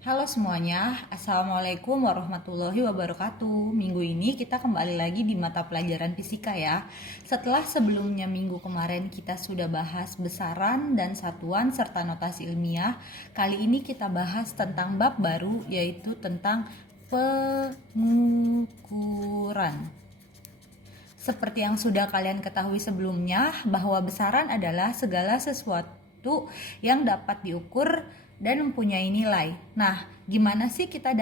Halo semuanya, Assalamualaikum warahmatullahi wabarakatuh. Minggu ini kita kembali lagi di mata pelajaran fisika ya. Setelah sebelumnya minggu kemarin kita sudah bahas besaran dan satuan serta notasi ilmiah, kali ini kita bahas tentang bab baru yaitu tentang pengukuran. Seperti yang sudah kalian ketahui sebelumnya, bahwa besaran adalah segala sesuatu yang dapat diukur dan mempunyai nilai. Nah, bagaimana sih kita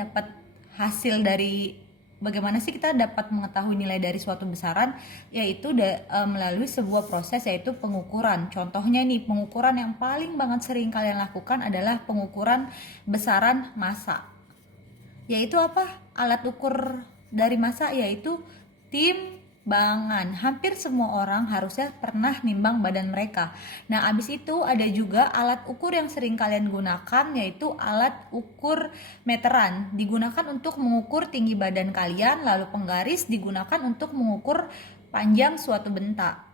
dapat mengetahui nilai dari suatu besaran? Yaitu melalui sebuah proses yaitu pengukuran. Contohnya nih, pengukuran yang paling banget sering kalian lakukan adalah pengukuran besaran massa. Yaitu apa? Alat ukur dari massa yaitu timbangan. Hampir semua orang harusnya pernah nimbang badan mereka. Nah, abis itu ada juga alat ukur yang sering kalian gunakan yaitu alat ukur meteran. Digunakan untuk mengukur tinggi badan kalian, lalu penggaris digunakan untuk mengukur panjang suatu benda.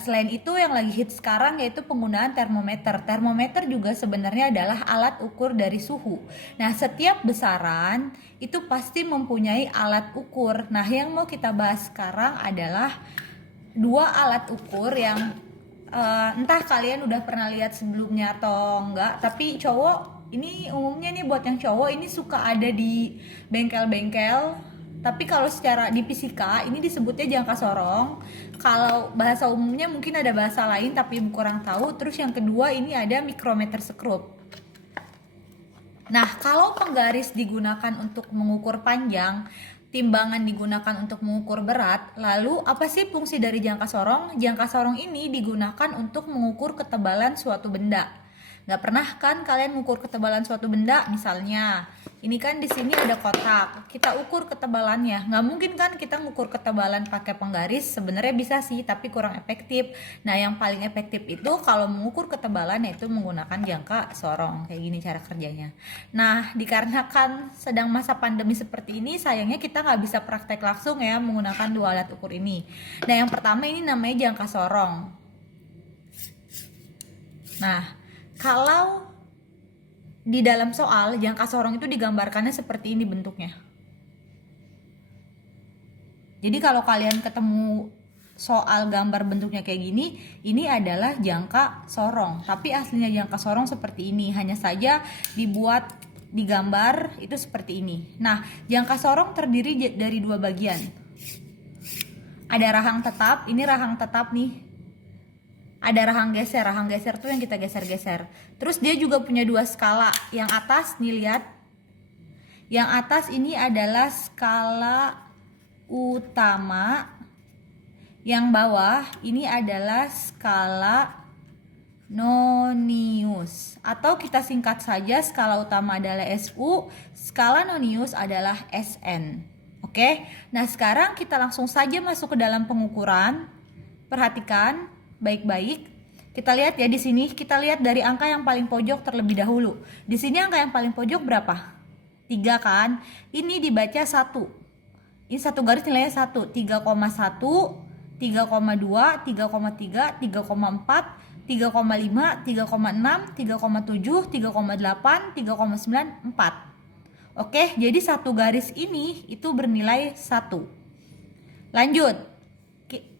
Selain itu yang lagi hit sekarang yaitu penggunaan termometer. Termometer juga sebenarnya adalah alat ukur dari suhu. Nah, setiap besaran itu pasti mempunyai alat ukur. Nah, yang mau kita bahas sekarang adalah dua alat ukur yang entah kalian udah pernah lihat sebelumnya atau enggak, tapi cowok ini umumnya nih, buat yang cowok ini suka ada di bengkel-bengkel. Tapi kalau secara di fisika ini disebutnya jangka sorong. Kalau bahasa umumnya mungkin ada bahasa lain tapi kurang tahu. Terus yang kedua ini ada mikrometer skrup. Nah, kalau penggaris digunakan untuk mengukur panjang, timbangan digunakan untuk mengukur berat, lalu apa sih fungsi dari jangka sorong? Jangka sorong ini digunakan untuk mengukur ketebalan suatu benda. Nggak pernah kan kalian mengukur ketebalan suatu benda? Misalnya, ini kan di sini ada kotak, kita ukur ketebalannya. Nggak mungkin kan kita mengukur ketebalan pakai penggaris? Sebenarnya bisa sih, tapi kurang efektif. Nah, yang paling efektif itu kalau mengukur ketebalan yaitu menggunakan jangka sorong. Kayak gini cara kerjanya. Nah, dikarenakan sedang masa pandemi seperti ini, sayangnya kita nggak bisa praktek langsung ya menggunakan dua alat ukur ini. Nah, yang pertama ini namanya jangka sorong. Nah, kalau di dalam soal jangka sorong itu digambarkannya seperti ini bentuknya. Jadi kalau kalian ketemu soal gambar bentuknya kayak gini, ini adalah jangka sorong. Tapi aslinya jangka sorong seperti ini, hanya saja dibuat digambar itu seperti ini. Nah, jangka sorong terdiri dari dua bagian. Ada rahang tetap, ini rahang tetap nih. Ada rahang geser tuh yang kita geser-geser. Terus dia juga punya dua skala. Yang atas nih lihat, yang atas ini adalah skala utama, yang bawah ini adalah skala nonius, atau kita singkat saja skala utama adalah SU, skala nonius adalah SN. Oke, nah sekarang kita langsung saja masuk ke dalam pengukuran. Perhatikan baik-baik. Kita lihat ya di sini, kita lihat dari angka yang paling pojok terlebih dahulu. Di sini angka yang paling pojok berapa? 3 kan? Ini dibaca 1. Ini satu garis nilainya 1, 3,1, 3,2, 3,3, 3,4, 3,5, 3,6, 3,7, 3,8, 3,9, 4. Oke, jadi satu garis ini itu bernilai 1. Lanjut.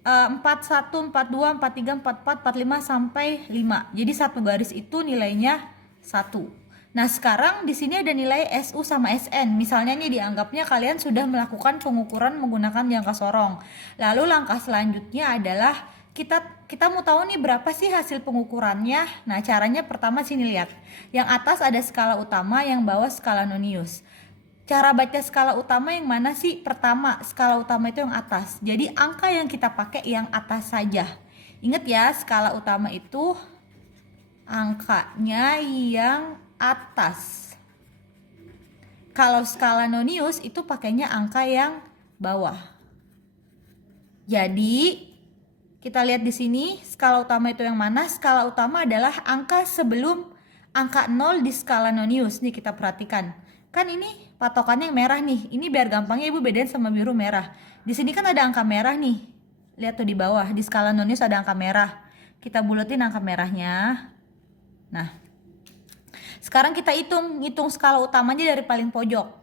41, 42, 43, 44, 45 sampai 5. Jadi satu garis itu nilainya 1. Nah, sekarang di sini ada nilai SU sama SN. Misalnya nih dianggapnya kalian sudah melakukan pengukuran menggunakan jangka sorong. Lalu langkah selanjutnya adalah kita mau tahu nih berapa sih hasil pengukurannya. Nah, caranya pertama sini lihat. Yang atas ada skala utama, yang bawah skala nonius. Cara baca skala utama yang mana sih? Pertama, skala utama itu yang atas. Jadi angka yang kita pakai yang atas saja. Ingat ya, skala utama itu angkanya yang atas. Kalau skala nonius itu pakainya angka yang bawah. Jadi kita lihat di sini skala utama itu yang mana? Skala utama adalah angka sebelum angka 0 di skala nonius. Nih kita perhatikan. Kan ini patokannya yang merah nih. Ini biar gampangnya Ibu bedain sama biru merah. Di sini kan ada angka merah nih. Lihat tuh di bawah, di skala nonius ada angka merah. Kita buletin angka merahnya. Nah, Sekarang kita hitung skala utamanya dari paling pojok.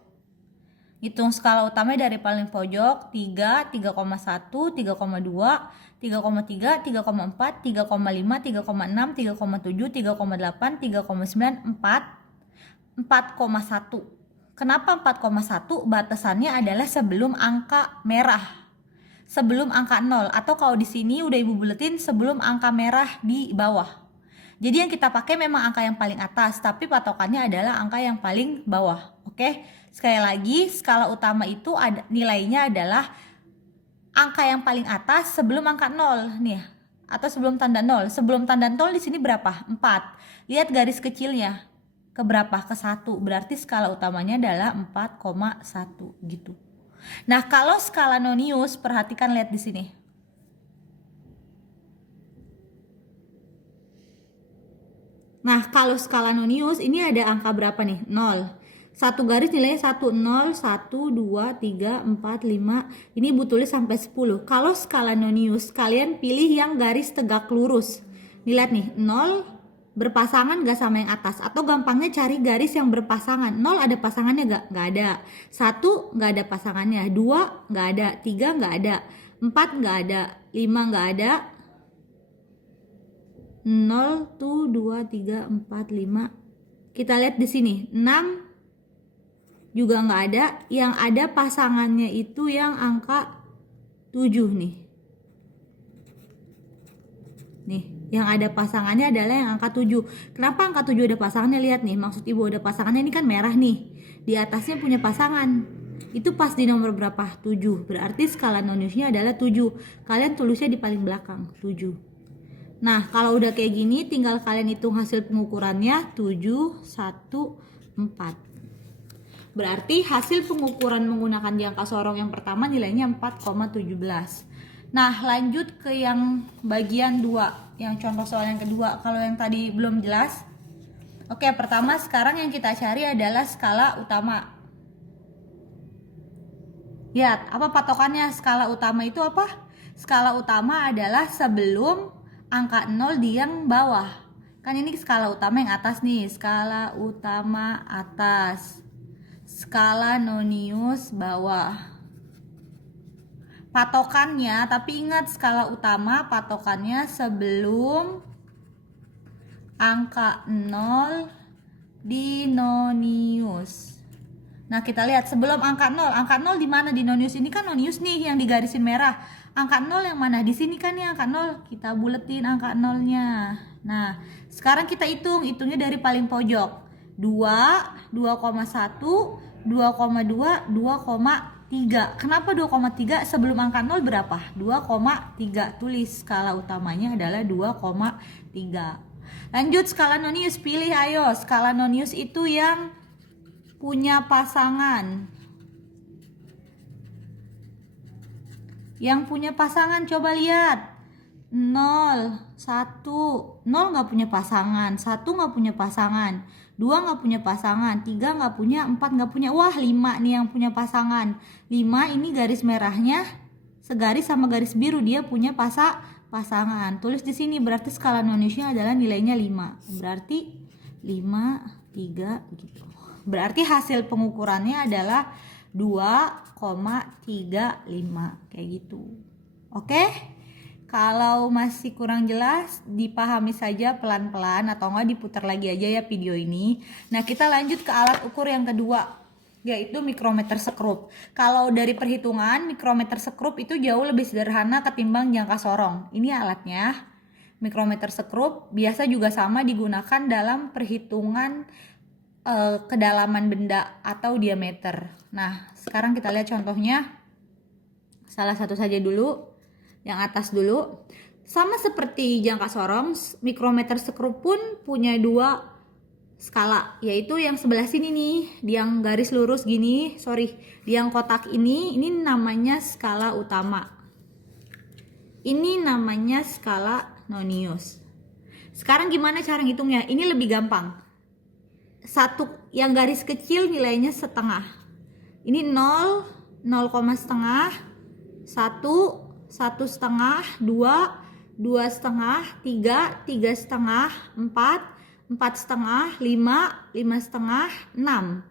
Hitung skala utamanya dari paling pojok, 3, 3,1, 3,2, 3,3, 3,4, 3,5, 3,6, 3,7, 3,8, 3,9, 4, 4,1. Kenapa 4,1? Batasannya adalah sebelum angka merah. Sebelum angka 0, atau kalau di sini udah Ibu buletin sebelum angka merah di bawah. Jadi yang kita pakai memang angka yang paling atas, tapi patokannya adalah angka yang paling bawah. Oke? Sekali lagi, skala utama itu nilainya adalah angka yang paling atas sebelum angka 0 nih, atau sebelum tanda 0. Sebelum tanda 0 di sini berapa? 4. Lihat garis kecilnya. Ke berapa? Ke 1. Berarti skala utamanya adalah 4,1 gitu. Nah, kalau skala nonius, perhatikan, lihat di sini. Nah, kalau skala nonius ini ada angka berapa nih? 0. Satu garis nilainya 1, 0, 1, 2, 3, 4, 5. Ini Ibu tulis sampai 10. Kalau skala nonius, kalian pilih yang garis tegak lurus. Lihat nih, 0 berpasangan gak sama yang atas? Atau gampangnya cari garis yang berpasangan. 0 ada pasangannya gak? Gak ada. 1 gak ada pasangannya. 2 gak ada. 3 gak ada. 4 gak ada. 5 gak ada. 0, 2, 3, 4, 5. Kita lihat di sini, 6 juga nggak ada. Yang ada pasangannya itu yang angka 7 nih. Nih, yang ada pasangannya adalah yang angka 7. Kenapa angka 7 ada pasangannya? Lihat nih, maksud Ibu ada pasangannya ini kan merah nih. Di atasnya punya pasangan. Itu pas di nomor berapa? 7. Berarti skala noniusnya adalah 7. Kalian tulisnya di paling belakang, 7. Nah, kalau udah kayak gini tinggal kalian hitung hasil pengukurannya, 7, 1, 4. Berarti hasil pengukuran menggunakan jangka sorong yang pertama nilainya 4,17. Nah, lanjut ke yang bagian 2, yang contoh soal yang kedua. Kalau yang tadi belum jelas. Oke, pertama sekarang yang kita cari adalah skala utama. Lihat, apa patokannya? Skala utama itu apa? Skala utama adalah sebelum angka 0 di yang bawah. Kan ini skala utama yang atas nih, skala utama atas. Skala nonius bawah. Patokannya, tapi ingat skala utama patokannya sebelum angka 0 di nonius. Nah, kita lihat sebelum angka 0. Angka 0 di mana di nonius ini? Kan nonius nih yang digarisin merah. Angka 0 yang mana? Di sini kan nih angka 0. Kita buletin angka 0-nya. Nah, sekarang kita hitungnya dari paling pojok. 2, 2,1, 2,2, 2,3. Kenapa 2,3? Sebelum angka 0 berapa? 2,3. Tulis skala utamanya adalah 2,3. Lanjut skala nonius, pilih ayo. Skala nonius itu yang punya pasangan. Yang punya pasangan coba lihat. 0, 1, 0 gak punya pasangan, 1 gak punya pasangan, 2 gak punya pasangan, 3 gak punya, 4 gak punya. Wah, 5 nih yang punya pasangan. 5 ini garis merahnya segaris sama garis biru, dia punya pasangan. Tulis di sini, berarti skala noniusnya adalah nilainya 5. Berarti 5, 3 gitu. Berarti hasil pengukurannya adalah 2,35 kayak gitu. Oke? Kalau masih kurang jelas, dipahami saja pelan-pelan atau enggak diputar lagi aja ya video ini. Nah, kita lanjut ke alat ukur yang kedua, yaitu mikrometer sekrup. Kalau dari perhitungan, mikrometer sekrup itu jauh lebih sederhana ketimbang jangka sorong. Ini alatnya. Mikrometer sekrup biasa juga sama digunakan dalam perhitungan kedalaman benda atau diameter. Nah, sekarang kita lihat contohnya. Salah satu saja dulu, yang atas dulu. Sama seperti jangka sorong, mikrometer sekrup pun punya dua skala, yaitu yang sebelah sini nih, di yang garis lurus gini, di yang kotak ini namanya skala utama. Ini namanya skala nonius. Sekarang gimana cara ngitungnya? Ini lebih gampang. Satu yang garis kecil nilainya setengah. Ini 0, 0, setengah, 1, 1 setengah, 2, 2 setengah, 3, 3 setengah, 4, 4,5, 5, 5,5, 6.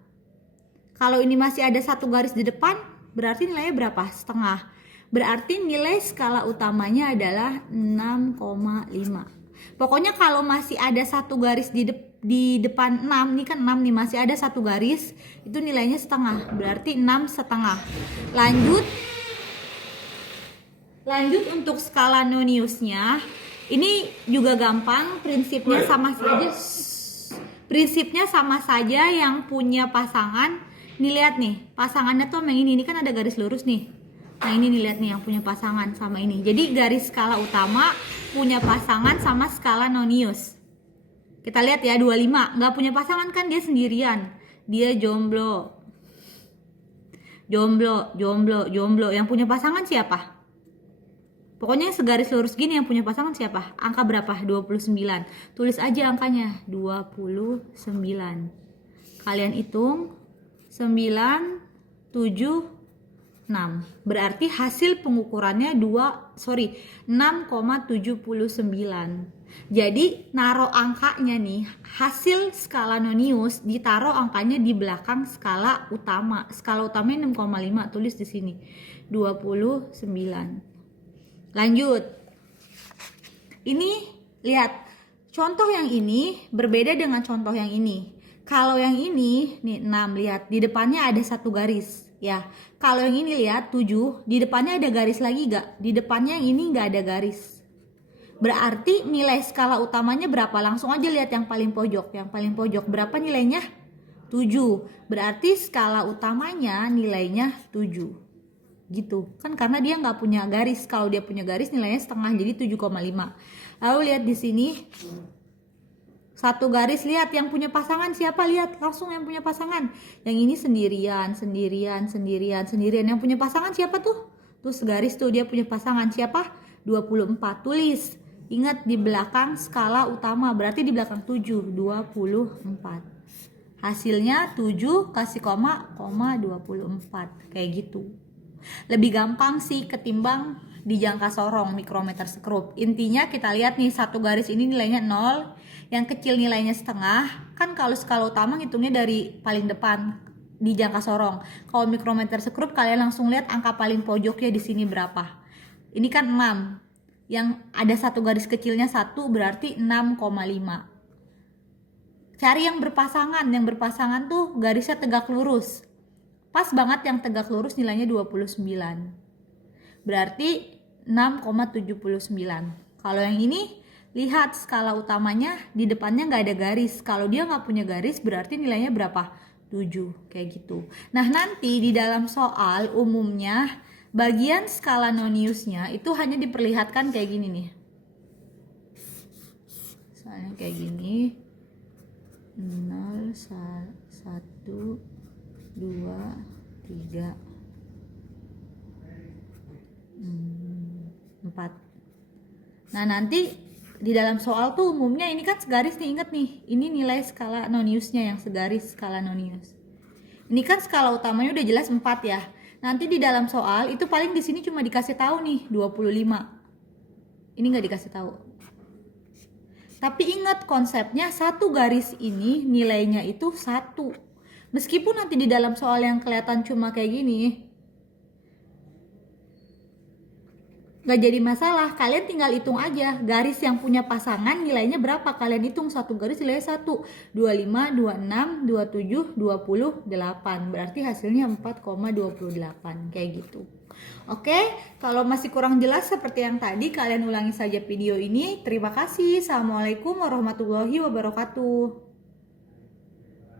Kalau ini masih ada satu garis di depan, berarti nilainya berapa? Setengah. Berarti nilai skala utamanya adalah 6,5. Pokoknya kalau masih ada satu garis di depan 6, ini kan 6 nih, masih ada satu garis, itu nilainya setengah. Berarti 6,5. Lanjut untuk skala Noniusnya. Ini juga gampang, prinsipnya sama saja. Prinsipnya sama saja, yang punya pasangan. Nih lihat nih, pasangannya tuh yang ini kan ada garis lurus nih. Nah ini nih lihat nih yang punya pasangan sama ini. Jadi garis skala utama punya pasangan sama skala Nonius. Kita lihat ya, 25 nggak punya pasangan kan, dia sendirian. Dia jomblo. Yang punya pasangan siapa? Pokoknya segaris lurus gini yang punya pasangan siapa? Angka berapa? 29. Tulis aja angkanya, 29. Kalian hitung 9, 7, 6. Berarti hasil pengukurannya 6,79. Jadi naruh angkanya nih, hasil skala Nonius ditaruh angkanya di belakang skala utama. Skala utamanya 6,5, tulis di sini 29. Lanjut. Ini lihat, contoh yang ini berbeda dengan contoh yang ini. Kalau yang ini nih 6, lihat di depannya ada satu garis ya. Kalau yang ini lihat 7, di depannya ada garis lagi gak? Di depannya yang ini gak ada garis. Berarti nilai skala utamanya berapa? Langsung aja lihat yang paling pojok. Yang paling pojok berapa nilainya? 7. Berarti skala utamanya nilainya 7. Gitu kan, karena dia nggak punya garis. Kalau dia punya garis nilainya setengah, jadi 7,5. Lalu lihat di sini satu garis, lihat yang punya pasangan siapa, lihat langsung yang punya pasangan. Yang ini sendirian. Yang punya pasangan siapa tuh? Terus garis tuh dia punya pasangan siapa? 24. Tulis, ingat di belakang skala utama, berarti di belakang 7, 24. Hasilnya 7 kasih koma 24. Kayak gitu. Lebih gampang sih ketimbang di jangka sorong mikrometer sekrup. Intinya kita lihat nih, satu garis ini nilainya 0, yang kecil nilainya setengah. Kan kalau skala utama ngitungnya dari paling depan di jangka sorong. Kalau mikrometer sekrup kalian langsung lihat angka paling pojoknya di sini berapa. Ini kan 6. Yang ada satu garis kecilnya 1, berarti 6,5. Cari yang berpasangan. Yang berpasangan tuh garisnya tegak lurus. Pas banget yang tegak lurus nilainya 29. Berarti 6,79. Kalau yang ini, lihat skala utamanya di depannya nggak ada garis. Kalau dia nggak punya garis berarti nilainya berapa? 7. Kayak gitu. Nah nanti di dalam soal umumnya bagian skala Noniusnya itu hanya diperlihatkan kayak gini nih. Soalnya kayak gini. 0, 1, 2, 3, 4. Nah nanti di dalam soal tuh umumnya ini kan segaris nih, inget nih, ini nilai skala Noniusnya yang segaris skala Nonius. Ini kan skala utamanya udah jelas 4 ya. Nanti di dalam soal itu paling di sini cuma dikasih tahu nih 25. Ini nggak dikasih tahu. Tapi ingat konsepnya, satu garis ini nilainya itu 1. Meskipun nanti di dalam soal yang kelihatan cuma kayak gini, nggak jadi masalah, kalian tinggal hitung aja garis yang punya pasangan nilainya berapa. Kalian hitung satu garis nilainya 1, 25, 26, 27, 28. Berarti hasilnya 4,28 kayak gitu. Oke, kalau masih kurang jelas seperti yang tadi, kalian ulangi saja video ini. Terima kasih. Assalamualaikum warahmatullahi wabarakatuh.